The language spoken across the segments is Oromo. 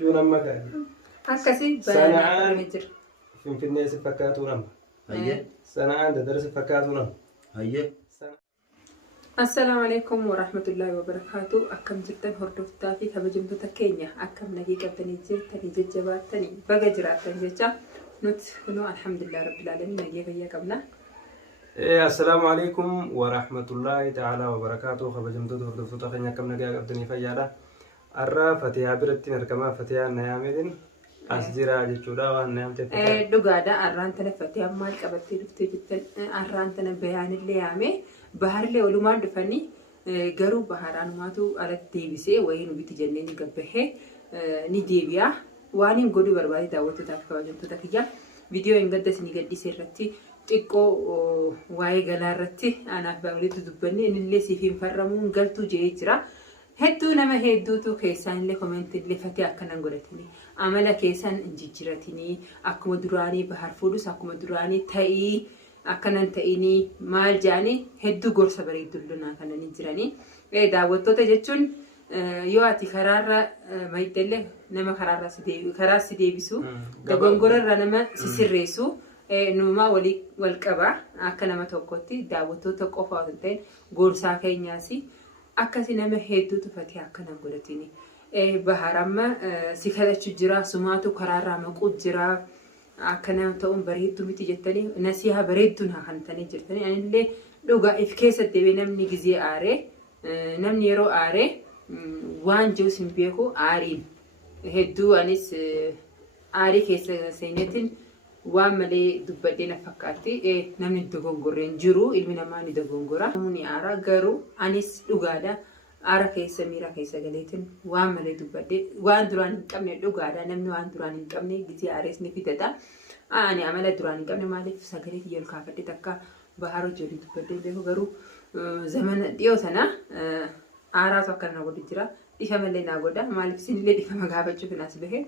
جونا مكان هكذا سنعان في الناس فكاتورم هيا سنعان درس فكاتورم هيا. السلام عليكم ورحمة الله وبركاته. أكم جرتن هردوفتا في كبجمتو كينيا أكم نجي قبتني جرتني ججباتني بقى جراتن ججا نوت كنو الحمد لله رب العالمين نجي غيا قبنا. السلام عليكم ورحمة الله تعالى وبركاته. خبجمتو هردوفتا كينيا كم نجي قبتني فيالا الرا فتيها برتين الكما فتيها نيامين أسجرا جتشودا وأنام تفتح. دعاء أران تنا فتيها مال قبتي دفتي جتن أران تنا بيان اللي يامي بحر اللي ولما دفني جرو بحران ما تو على التيبسي وين بتجنني قبله نديبيا واني نقولي بربادي دعوتو تافكا وجمتو تكيا فيديو إنقدر سنيجدي سيرتي تيكو واي غلارتي أنا بقولي تدبني إن اللي سيفين فرمون قلتو جيجرا هدو نما هدو تو كيسان اللي كومنت اللي فتي أكنا نقولتني عملا كيسان انجيجرتني أكو دراني بحر فلوس أكو دراني تاي أكنا تايني مال جاني هدو غرسة بريد دلنا كنا نجراني دعوتو تجتون يواتي خرارة ما يتله نما خرارة سدي خرار سدي بيسو دعونغورا رنما سيسريسو نوما ولي والكبا أكنا ما توقتي دعوتو تقوفا تنتين غرسة كينياسي أكاسي نما هدو تفتي أكنا نقولتني بحرما سكالة جرا سماتو خرارة مقود جرا أكنا تقوم بريدو متجتني نسيها بريدونها خنتني جرتني يعني اللي لوجا إفكاسة تبي نمني جزء آره نمني رو آره وان جو سنبيهو آرين هدو أنيس آري كيسة سينتين واملي دبدينا فكرتي نمني دغونغورين جرو إلمنا ما ندغونغورا مني آرا غرو أنيس لوجادا آرا كيسة ميرا كيسة غليتين واملي دبدي وان دران كمني لوجادا نمني وان دران كمني جزء آريس نفيدتا أنا عمل دران كمني مالي سكري يل كافرتي تكا بحارو جوري دبدي بيهو غرو زمان ديو سنة آرا توكلنا نقول جرا إفهم اللي نقوله مالك سين اللي إفهم غابة شوف الناس به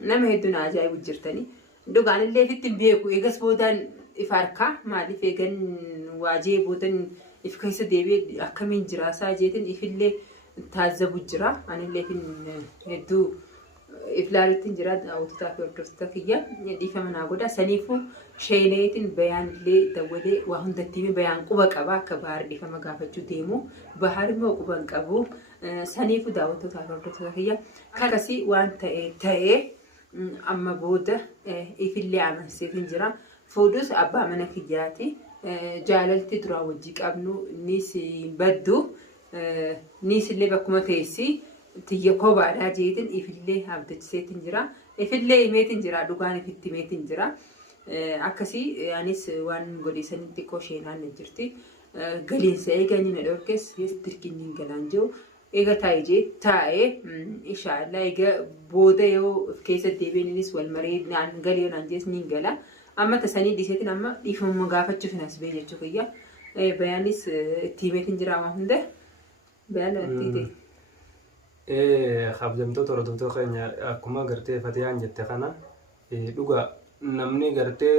نما هدونا أجاي وجرتني دوغان اللي في التنبيه إيجاس بودن إفاركا مالي فيجن واجي بودن إفكيس ديبي أكمل جراسة جيتن إفلي تازب جرا أنا اللي في هدو إفلالتين جرا أو تتاكل كرستكيا إفهم نقوله سنيفو شينيتين بيان اللي دولي وهم دتيمي بيان قبك أبا كبار إفهم غابة شو ديمو بحر ما قبك أبو سنيفو داوتو تاكل كرستكيا كرسي وان تأي أما بوده إفلي عمل سيفين جرا فودوس أبا منك جاتي جاللتي درا وجيك أبنو نيس بدو نيس اللي بكم تيسي تيجوا بعد جيتن إفلي هبدت سيتين جرا إفلي إيمتين جرا دوغان إفتي ميتين جرا أكسي يعني سوان قديسان تكوشينا نجرتي قلين سيجاني ندوركس يستركينين قلانجو إيجا تايجي تاي إن شاء الله إيجا بودا يو في كيس الدبينيس والمريض نعم قليل نجس نينجلا أما تساني ديسيتين أما يفهم مقافة شوف ناس بيجي شوفيا بيانيس تيمتين جرا هنده بيان تيتي خبزمتو تردو خينيا أكما قرتي فتيان جتخنا دوغا نمني قرتي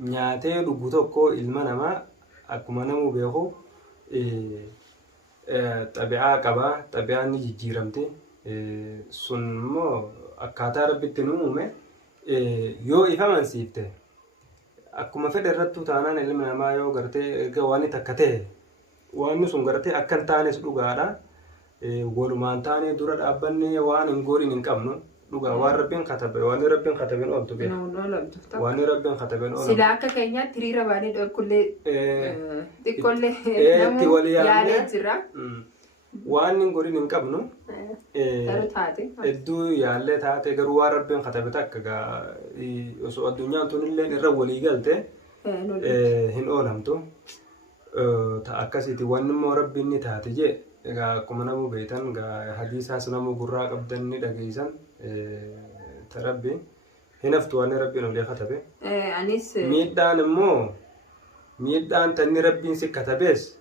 نياتي دوغوتو كو إلمانما أكما نمو بيخو طبيعة كبا طبيعة نيجي جيرمتي سنمو أكاتار بتنومه يو إفهمن سيفته أكما فد الرتو تانا نلمنا ما يو قرتي قواني تكته وانو سن قرتي أكن تاني سلوغادا ولمان تاني دورة أبني وان نقولي نكمنو لوغا وان ربين كتبه وان ربين كتبين أولتو بيه وان ربين كتبين أولتو سلاكا كينيا تريرا باني دور كل كل يالي جرا وان نقولي نكمنو إدو يالله تاتي غروار ربين كتبه تكا يسوع الدنيا تونيل نرولي قالته هن أولمتو تأكسيتي وان مو ربيني تاتي كما نمو بيتان حديثا سنمو قراء قبدني دقيسان تربي هنا فتواني ربي نولي خطبه أنيس ميدان مو ميدان تني ربي سي كتبس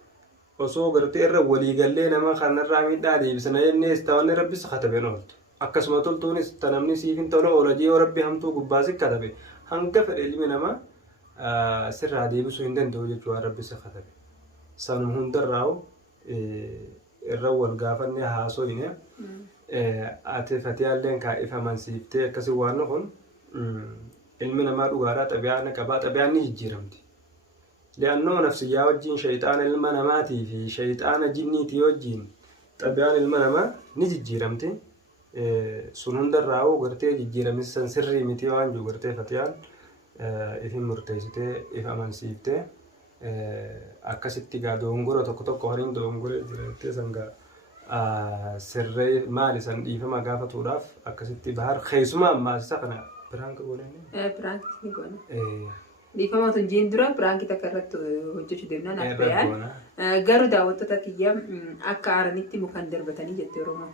وصو قرتي إرى ولي قال لي نما خلنا الرامي دادي بسنا يني استواني ربي سخطبه نولت أكسما تلتوني ستنمني سيفين تولو أولجي وربي همتو قباسي كتبه هنقف العلمي نما سر عدي بسو هندن دوجة جوا ربي سخطبه سنم هندر راو الرول قافني هاسو هنا ati fatiyaalleen kaa'ifaman siiftee akkasii waan kun ilmi namaa dhugaadhaa xabiyaana qabaa xabiyaan ni jijjiiramti. Li'aannoo nafsiyyaa wajjin shayxaana ilma namaatii fi shayxaana jinniitii wajjin xabiyaan ilma namaa ni jijjiiramti. Sun hundarraa'uu gartee jijjiiramisan sirrii miti waan jiru gartee fatiyaan ifin murteessitee if amansiiftee akkasitti gaa dogongora tokko tokko horiin dogongora jiraattee sangaa sirree maali san dhiifama gaafatuudhaaf akkasitti bahar keessumaa ammaasisa kana piraanka goonee piraanki ni goone dhiifama tun jiin dura piraanki takka irratti hojjechuu deemnaan affayaan garuu daawwattoota kiyya akka aaranitti mukaan darbatanii jette Oromoo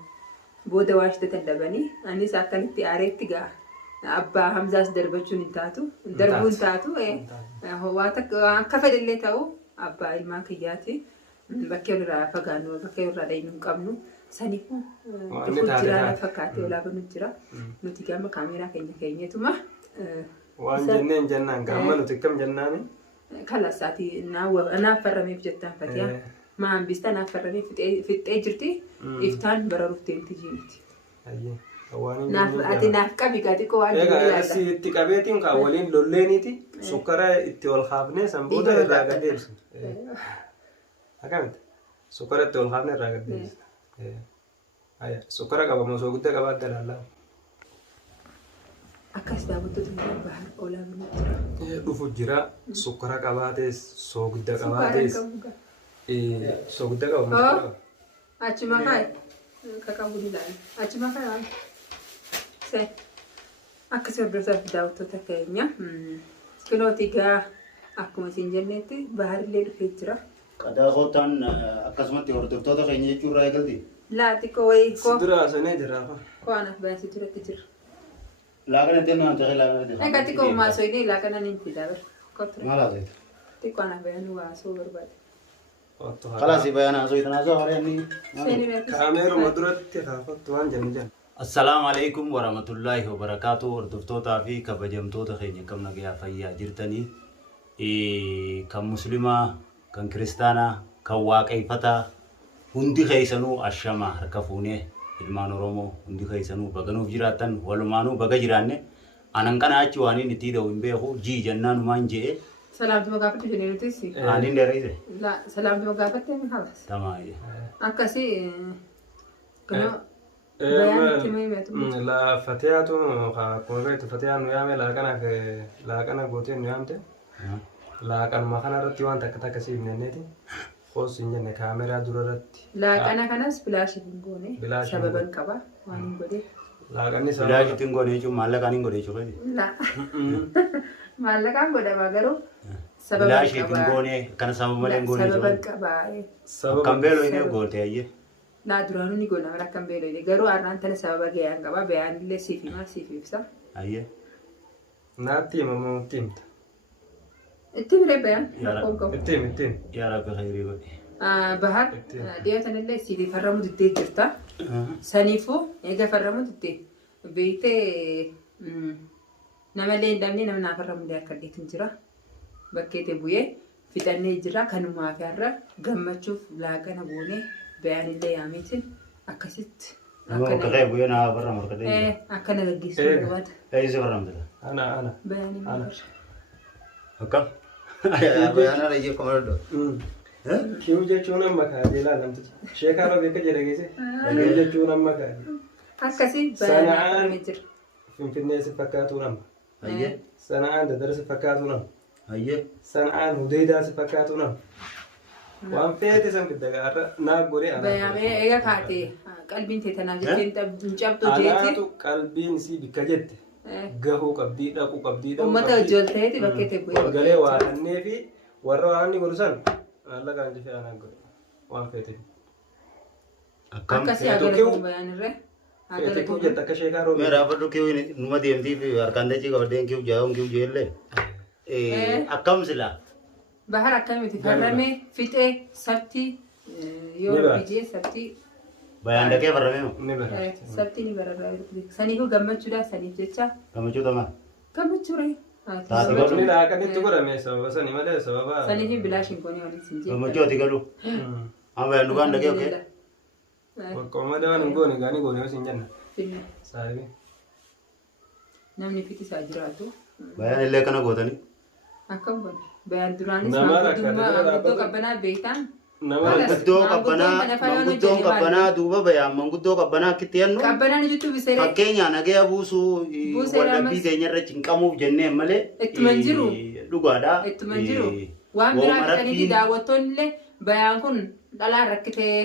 booda waashitatan dhabanii anis akkanitti aareetti gaa abbaa Hamzaas darbachuun hin taatu darbuun taatu akka fedhallee ta'u abbaa ilmaa kiyyaati. Bakkee irraa fagaannu bakkee irraa dhayinu hin qabnu saniifuu jira fakkaatee olaabanu jira nuti gama kaameeraa keenyatuma waan jenneen jennaan gama nuti akkam jennaani kalasaati naaf farrameef jettaan fatiyaa maan bista naaf farrameef fixxee jirti iftaan bararuuf deemti jiinti. Naaf qabi gaatiqoo waan egaa itti qabeetiin kan waliin lolleeniiti sukkara itti ol kaafnee sanboota irraa gadeemsu. Akkamiti sukkaratti ol kaafne irraa gaddeessita. Sukkara qabamu osoo guddaa qabaatti dalaallaa. Akkas daawwattoota bira bahar olaanuu jira. Dhufu jira sukkara qabaatees soogidda qabaatees soogidda qabamu. Achuma kaayi kaqabu ni laala. Achuma kaayi waan akkasii hordoftoota daawwattoota keenya kilooti gaa akkuma isin jennetti baharillee dhufee jira. Qadaa kootaan akkasumatti hordoftoota keenya jechuurraa eegalti. Laati wayii koo. Sidura asanee jira. Koo anaaf baay'ee siduratti jira. Laaqana itti naan ta'e laaqana itti. Egaa xiqqoo maasoo inni laaqana ni itti dabar. Maal haa ta'e? Xiqqoo anaaf baay'ee waasoo barbaade. Kalaasi baay'ee naasoo itti naasoo haree inni. Kaameeruma duratti kaafattu waan jennu jenna. Assalaamu alaikum warahmatullahi wabarakatuh. Hordoftootaa fi kabajamtoota keenya kam nagayaa fayyaa jirtanii kan muslimaa kan kiristaanaa kan waaqeffataa hundi keessanuu ashamaa harka fuunee ilmaan Oromoo hundi keessanuu baganuuf jiraatan walumaanuu baga jiraanne anan kana achi waan inni itti da'u hin beeku jii jennaan maan je'e. Salaamtuma gaafatti jennee nutis. Aanin dheereesse. Salaamtuma gaafatte ni halas. Tamaaye. Akkasii kanoo. La fatiyaatu akkuma beektu fatiyaan nu yaame laaqana gooteen nu yaamte laaqanuma kanarratti waan takka takka siif nenneeti hoos hin jenne kaameraa dura irratti. Laaqana kanas filaashii hin goone sababan qaba waan hin godhe. Laaqanni sababa. Filaashii hin goone jechuun maallaqaan hin godhe jechuudha. Maallaqaan godhama garuu sababan qaba. Filaashii hin goone kana sababa malee hin goone jechuudha. Sababan qaba. Kan beeloo inni goote ayyee. Naa duraanuu ni goona rakkan beeloo garuu har'aan tana sababa ga'aan qaba bayaan illee siif himaa siif ibsa. Ayyee. Naatti himamu itti himta. Itti biree bayaan rakkoon qabu. Ittiin. Yaa rabbi khayrii godhe. Bahar dhiyaatan illee siif farramuu diddee jirta. Saniifuu eega farramuu diddee beektee namallee hin dhabne nama naaf farramuu illee akka addeetiin jira. Bakkeetti bu'ee fixannee jira kanumaa fi har'a gammachuuf laaqana goonee. Bayaan illee yaameetiin akkasitti. Nama kakee bu'ee naa barramu harkadee. Akkana gaggeessuu barbaada. Eeyyisa barramtudha. Ana. Bayaan illee barra. Akkam? Bayaan ala iyyee koma dhodho. Kiyu jechuun amma kaadee ilaalamtu. Sheekaa roobee akka jedhe geesse. Kiyu jechuun amma kaadee. Akkasii bayaan illee jira. Finfinnee si fakkaatu nama. Ayyee. Sana'aan Dadar si fakkaatu nama. Ayyee. Sana'aan Hudaydaa si fakkaatu nama. Waan feete san fidda gaarra naa godhe ana. Bayaamee eega kaatee qalbiin tee tanaaf jettee cabxoo jeetti. Anaatu qalbiin si bikka jette. Gahuu qabdii dhaquu qabdii dhaquu. Uummata ijoolleeti bakkee ta'e bu'ee. Galee waadannee fi warra waan inni godhu san allaqaan jifee anaan godhe waan feete. Akkasii agaratu bayaan irree. Feete kuu jette akka sheekaa roobee. Mee raafadhu kiyyuu numa deemtii fi harkaan dachii qabadeen kiyyuu jaa'uun kiyyuu jeellee. Akkam silaa. Bahar akkamiti farramee fixee sabtii yoo biyee sabtii. Bayaan dhaqee farramee moo? Ni bara. Sabtii ni bara. Saniifuu gammachuudha saniif jecha. Gammachuu tamaa. Gammachuudha. Sababni laaqanitti godhame sababa sanii malee sababa. Saniif bilaashin koonii waliin sin jechuudha. Gammachuu ati galu. Amma bayaan dhugaan dhaqee okkee. Wakkuma dawaan hin goone gaanii goone yoo siin jenna. Finne. Saahibi. Namni fiti isaa jiraatu. Bayaan illee kana gootanii. Akkam godhe. Bayaan duraanis Nama rakkate manguddoo qabbanaa beektaan. Nama manguddoon qabbanaa duuba bayaan manguddoo qabbanaa akkitti jennu. Qabbanaan ijuttu biseree. Fakkeenyaa nagaya buusuu waldhabbii teenya irra cinqamuuf jennee malee. Ittuma hin jiru. Dhugaadha. Ittuma hin jiru. Waan biraa bitaniiti daawwattoonni illee bayaan kun dhalaan rakkitee.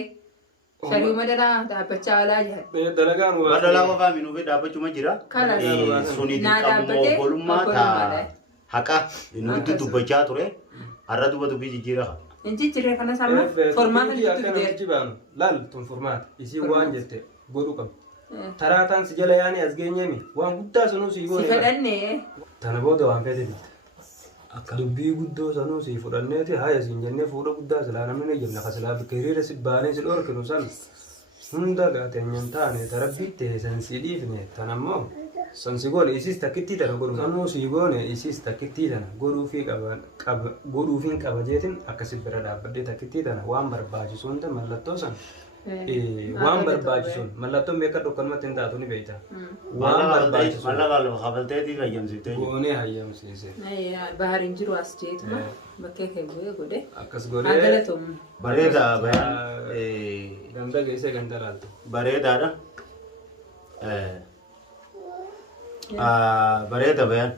Shariuma dhalaa dhaabbachaa alaa jira. Dalagaan waa. Badalaa qofaa minuufi dhaabbachuma jira. Suni dirqamuma obbolummaa haqa nuti dubbachaa ture. Har'a duba dubbii jijjiira. Injijjiiree kanas amma formaata jijjiiree. Laal tun formaata. Isii waan jette godhuu qabu. Taraataan si jala yaani as geenyeemi. Waan guddaa sanuu si goone. Si fedhannee. Tana booda waan fedhe bitta. Dubbii guddoo sanuu si fudhanneeti haaya siin jennee fuula guddaa silaa namni ni jenna kasilaa bikka hiriira si baanee si dhorkinu san hunda gaateenyan taane tarabbiitti san si dhiifne tan ammoo san si goone isis takkittii tana godhu sanuu si goone isis takkittii tana godhuufiin qaba jeetin akkasi bira dhaabbadhee takkittii tana waan barbaachisu hunda mallattoo san waan barbaachisuun mallattoon beeka dhokkanumatti hin taatu ni beekta. Waan barbaachisu. Mallaqa kabalteetii hayyamsiftee jiru. Goonee hayyamsiise. Bahariin jiru as jeetuma bakkee kee godhe. Akkas godhee. Agalatoom. Bareedaa bayaan. Ganda geessee ganda laaltu. Bareedaadha. Bareeda bayaan.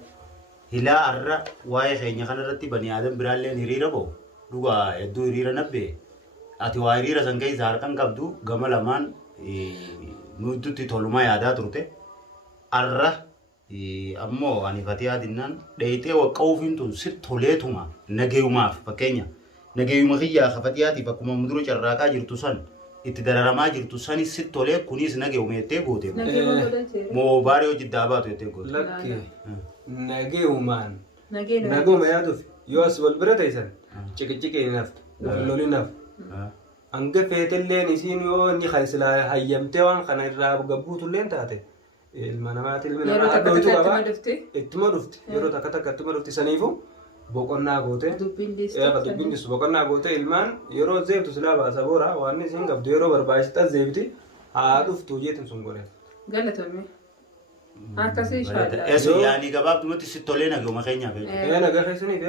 Hilaa har'a waa'ee keenya kanarratti bani aadan biraallee hiriira bahu. Dhugaa hedduu hiriira nabbee. Ati waa hiriira san keessa harkaan qabdu gama lamaan nuti toluma yaadaa turte. Har'a ammoo ani fatee adinnaan dheeyitee waqqa'uufiin tun si toleetuma nagayumaaf fakkeenya. Nagayuma kiyyaa kafatiyaatiif akkuma mudura carraaqaa jirtu san itti dararamaa jirtu sanis si tolee kunis nagayuma jettee goote. Moo baarii hojii daabaatu jettee goote. Lakkee nagayumaan naguma yaaduuf yoo as wal bira ta'isan ciqiciqee naaf loli naaf. Anga feetilleen isiin yoo inni silaa hayyamtee waan kana irraa gabbuutulleen taate ilma namaati ilmi namaa haddootu qaba ittuma dhufti yeroo takka takka ittuma dhufti saniifu boqonnaa goote dubbiin dhistu boqonnaa goote ilmaan yeroo zeebtu silaa baasa boora waan isiin qabdu yeroo barbaachista zeebti haa dhuftu jeetin sun godhe. Galatoomi. Akkasii shaaddaa. Eesoo yaani gabaabdumatti si tolee nagayuma keenyaaf. Nagaa keessaniif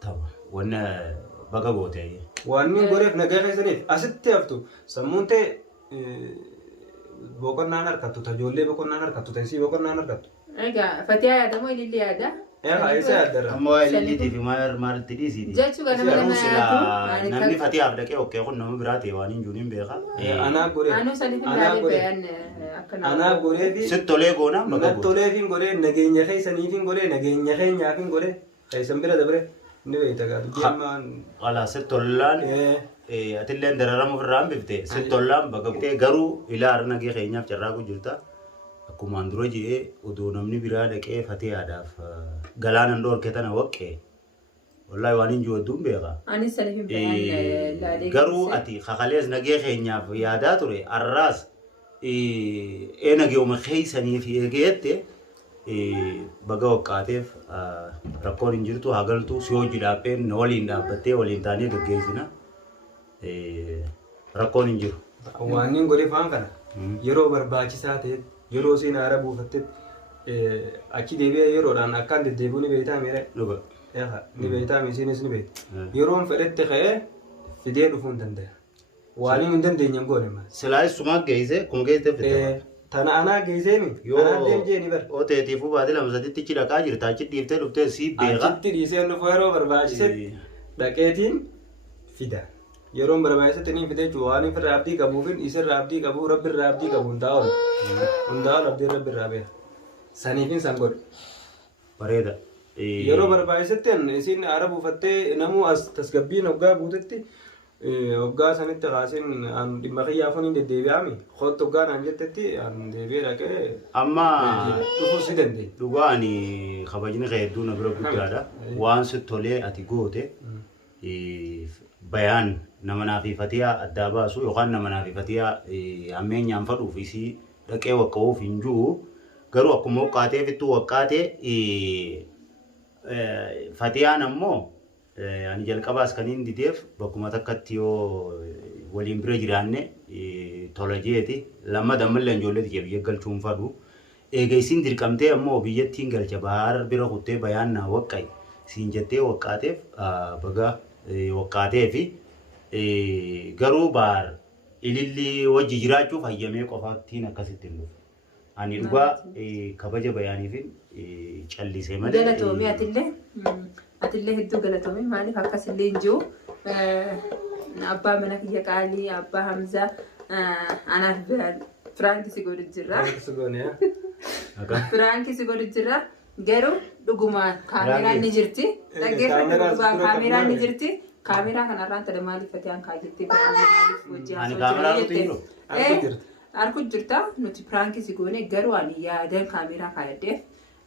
Tawa wanna baga goote. Wanni godheef nagaa keessaniif asitti haftu sammuun ta'e boqonnaan harkattu tajoollee boqonnaan harkattu ta'isii boqonnaan harkattu. Egaa fatiyaa yaadamoo ilillee yaada? Isa yaaddarra. Amma waa ililliitii fi maalitti dhiisiiti. Jechuu kana nama yaadu. Namni fatiyaaf dhaqee okkee kun nama biraa ta'e waan hin juuniin beeka. Anaa godhee. Anuu saniif hin laalee bayaan akkana. Anaa godhee fi. Sitti tolee goona baga goone. Toleefiin godhee nageenya keessaniifin godhee nageenya keenyaafin godhee keessan bira dabre. Ni beekta gaa dubbiin Wala sittollaan atilleen dararamu ofirraan bifte sittollaan baga garuu ilaa har'a nagee keenyaaf carraaqu jirta. Akkumaan dura ji'ee odoo namni biraa dhaqee fatiyaadhaaf galaanan dhoorke tana waqqee wallahi waan hin jiwadduun beeka. Anis saniif hin laalee. Garuu ati kakalees nagee keenyaaf yaadaa ture har'aas nageewuma keessaniif eegeette baga waqqaateef rakkoon hin jirtu haa galtu si hojii dhaabbeen waliin dhaabbattee waliin taanee gaggeessina rakkoon hin jiru. Waan hin godhe faan kana yeroo barbaachisaa ta'e yeroo siin haara buufattetti achi deebi'ee yeroodhaan akkaan deddeebi'uu ni beektaa miira. Ni beektaa isiinis ni beekta. Yeroon fedhetti ka'ee fidee dhufuu hin danda'a. Waan hin dandeenye hin goone maal. Silaayis sumaa geessee kun geessee fidee. Tana anaa geesseemi. Anaa deemjee ni bara. Oteetiifuu baatee lama sadiitti achi dhaqaa jirta achi dhiiftee dhuftee si beeka. Achitti dhiisee dhufu yeroo barbaachisetti dhaqeetiin fida. Yeroon barbaachisetti ni fidee jechuudha waan irraa abdii qabuufin isirraa abdii qabu rabbi irraa abdii qabu hundaa ol. Hundaa ol abdii rabbi irraa beeka. Saniifin san godhe. Bareeda. Yeroo barbaachisetti isin haara buufattee namuu as tasgabbiin hoggaa buutetti hoggaa sanitti kaasiin dhimma kiyyaafuu hin deddeebi'aami. Hootti hoggaa naan jettetti deebi'ee dhaqee. Amma dhufuu si dandeenya. Dhugaa ani kabajni kee hedduu na bira guddaadha. Waan si tolee ati goote bayaan nama naafiifatiyaa addaa baasu yookaan nama naafiifatiyaa ammeenyaan fadhuuf isii dhaqee waqqa'uuf hin jiru. Garuu akkuma waqqaatee fittuu waqqaatee fatiyaan ammoo ani jalqabaas kan hin dideef bakkuma takkatti yoo waliin bira jiraanne tola jeeti lama dammallee ijoollee tiyya biyya galchuun fadhu eega isin dirqamtee ammoo biyyattiin galcha bahaar bira kuttee bayaan naa waqqa'i siin jettee waqqaateef baga waqqaatee fi garuu bahaar ililli wajji jiraachuuf hayyamee qofaattiin akkasitti hin dhufu. Ani dhugaa kabaja bayaaniif callisee malee. Galatoomii atillee hedduu galatoomii maaliif akkasillee hin jiru abbaa mana kiyya qaalii abbaa Hamzaa anaaf Firaanki si godhu jirra. Firaanki si godhu jirra garuu dhugumaan kaameraan ni jirti. Kaameraan ni jirti. Kaameraa kanarraan tala maaliif ati hankaa jettee ani kaameraa nuti Arku jirta nuti piraanki si goone garuu ani yaadan kaameraa kaayaddeef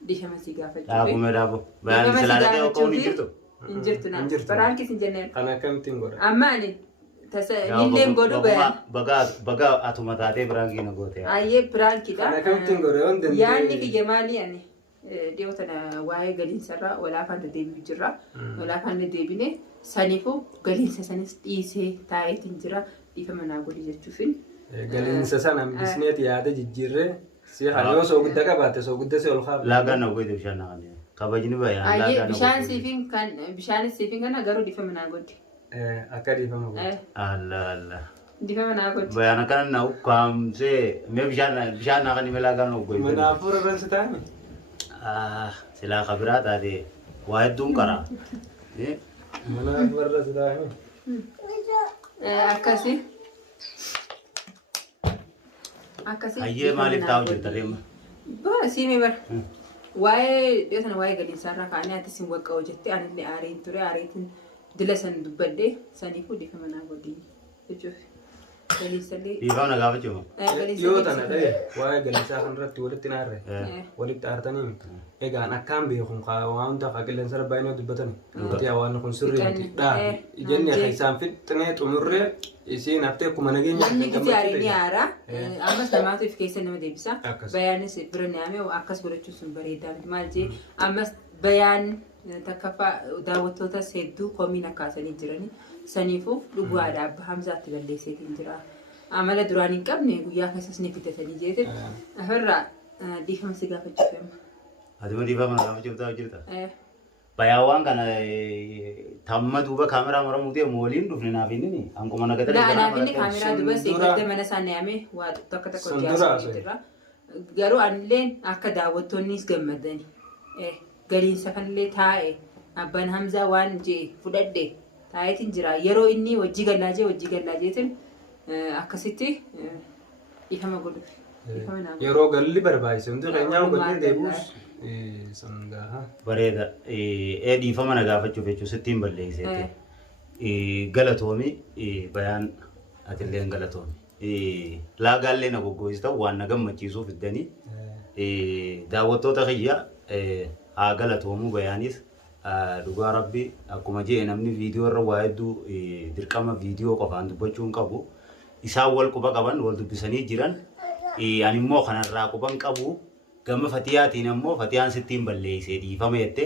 dhishama si gaafachuu. Dhaabumee dhaabuu. Bayaan silaadhatee okkoo ni jirtu. Hin jirtu na. Piraanki si jenneen. Kan akkamittiin godha? Amma ani illee godhu bayaan. Baga atuma taatee piraanki na goote. Ayyee piraankiidha. Kan akkamittiin godha yoon dandeenye. Yaanni kiyya maali ani dhiyoo tana waa'ee galiinsarraa walaafaan deebi'u jirra. Walaafaan deebine saniifuu galiinsa sanis dhiisee taa'eetiin jira dhiifama naa godhi jechuufin. Galiinsa sana hambisneet yaada jijjiirree si halluu soo guddaa qabaate soo guddaa si ol qabu. Laagaan na goyte bishaan na qabne. Kabajni bayaan laagaan na goyte. Bishaan siifin kana garuu dhiifama naa godhi. Akka dhiifama godhi. Allah. Dhiifama naa godhi. Bayaan akkana na ukkaamsee mee bishaan na kan laagaan na goyte. Manaafuu irra si taa'ame. Silaa kabiraa taate waa hedduun qara. Manaafuu irra si taa'ame. Akkasii. Hayyee maaliif taa'u jirta deema? Siimii bara. Waa'ee dhiyoo sana waa'ee galiinsaarraa kaa'anii ati sin waqqa'u jettee anillee aariin ture aariitiin dila san dubbadhee saniifuu dhiifama naa godhi jechuuf. Galiinsallee. Dhiifama na gaafachuu. Yoo tana ta'e waa'ee galiinsaa kanarratti walitti naarre walitti aartanii egaan akkaan beekuun waan hundaa akka qilleensa rabbaayinoo dubbatani. Nuti waan kun sirrii miti dhaabi jennee akka isaan fixxinee xumurree isiin haftee akkuma nageenya. Namni giti aariin yaara ammas namaatuuf keessa nama deebisa. Bayaanis bira naamee akkas godhachuun sun bareedaa miti maal jee ammas bayaan takkaffaa daawwattootas hedduu komiin akkaasanii jiranii saniifuu dhugaadha abba Hamzaatti balleesseetiin jira. Amala duraan hin qabne guyyaa keessas ni fitatanii jeetin ofirraa dhiifama si gaafachuuf amma. Ati ma dhiifama na gaafachuuf taa'u jirta? Bayaawwan kana tamma duuba kaameraa maramu ta'e mooliin dhufne naaf inni hankuma nagaa ta'e. Naaf inni kaameraa duuba seeggatti mana isaa naamee waa tokko tokko dhiyaasuu jirra. Garuu anillee akka daawwattoonnis gammadani. Galiinsa kanillee taa'e abbaan Hamzaa waan jee fudhadhe taa'eetiin jira. Yeroo inni wajji gallaajeetiin akkasitti dhiifama godhuuf. Yeroo galli barbaachise hundi keenyaa gallee deebi'uus. Bareeda. Dhiifama na gaafachuuf jechuun sittiin balleessite. Galatoomi bayaan atillee galatoomi. Laagaallee na goggoogis ta'u waan na gammachiisuuf iddanii daawwattoota kiyya haa galatoomu bayaanis dhugaa rabbi akkuma jee namni viidiyoo irra waa hedduu dirqama viidiyoo qofaan dubbachuu hin qabu. Isaan wal quba qaban wal dubbisanii jiran ani immoo kanarraa quban qabu. Gama fatiyaatiin ammoo fatiyaan sittiin balleessee dhiifama jette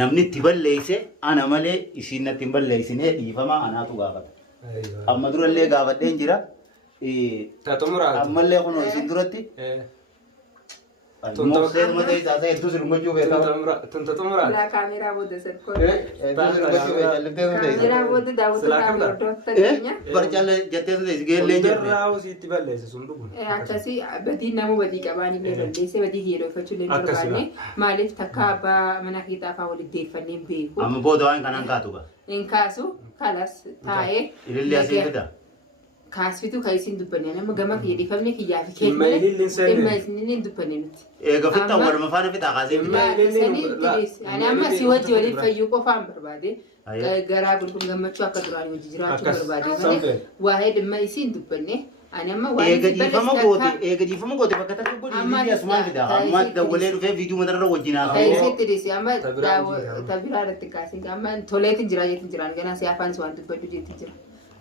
namni itti balleesse ana malee isiin natti hin balleessine dhiifama anaatu gaafata. Amma durallee gaafadheen jira. Ammallee kunoo isin duratti. Moosee mata isaa hedduu sirmachuu beekama. Tuntatumuraati. Laa kaameraa booda sekkoo. Kaameraa booda daawwattoota hordofta keenya. Barjaalee jettee ture geellee jirre. Jarraa sitti balleesse sun dhugun. Akkasii badii nama badii qabaanii illee balleesse badii hiyyeeffachuu illee barbaanne maaliif takka abbaa mana kiixaafaa walitti deeffannee beeku. Amma booda waan kanaan kaatu gaa. Hin kaasu kalas taa'ee. Ilillee asii fida. Kaasfitu kan isin dubbanne nama gama kiyya dhiifamne kiyyaa fi keenya dhimma isin dubbanne nuti. Eega fitta waluma faana fitaa kaasee fitaa. Ani amma si wajji waliin fayyuu qofaan barbaade garaa gurguun gammachuu akka duraan hojii jiraachuu barbaade malee waa'ee dhimma isin dubbanne ani amma waa'ee eega dhiifama goote bakka takka godhi illee asumaan fidaa amma dawwalee dhufee viidiyoo matarra wajjin haasa'u. Eessitti dhisi amma tabiraa irratti kaasee amma toleetiin jira jettiin jiraan ganaa si afaanis waan dubbadhu jettiin jira.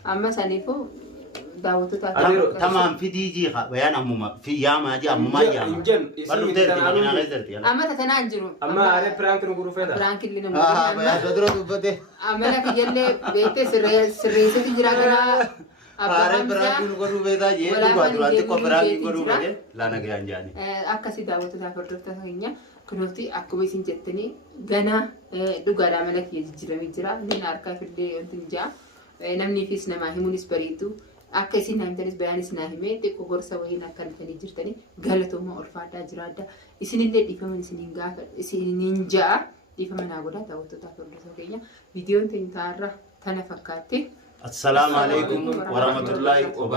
Amma saniifuu daawwattoota tamaan fidii jiiqa bayaan ammuma yaamaa jee ammumaa yaama barru teerti makinaa keessatti amma tatanaan jiru amma aaree piraankiin guruu fedha piraankiin illee bayaan dura dubbate amma lafa jallee beektee sirreessiti jira gara Faare biraankiin godhuu beekaa jee dhugaa duraatti qofa biraankiin godhuu beekee laana ga'an jaani. Akkasii daawwattoota hordoftoota keenya kunuuti akkuma isin jettanii ganaa dhugaadhaa mala kiyya jijjiiramee jira. Inni harkaa fillee wanti jaa namniifis namaa himuunis bariitu akka isin naamtanis bayaanis naa himee xiqqoo gorsa wayiin akka dhufanii jirtanii galatooma ulfaataa jiraadha. Isinillee dhiifaman isiniin gaafa isiniin ja'a dhiifama naa godhaa daawwattoota hordoftoota keenya viidiyoon teenya taarra tana fakkaatti. Assalamu alaikum warahmatullahi wabarakatuh.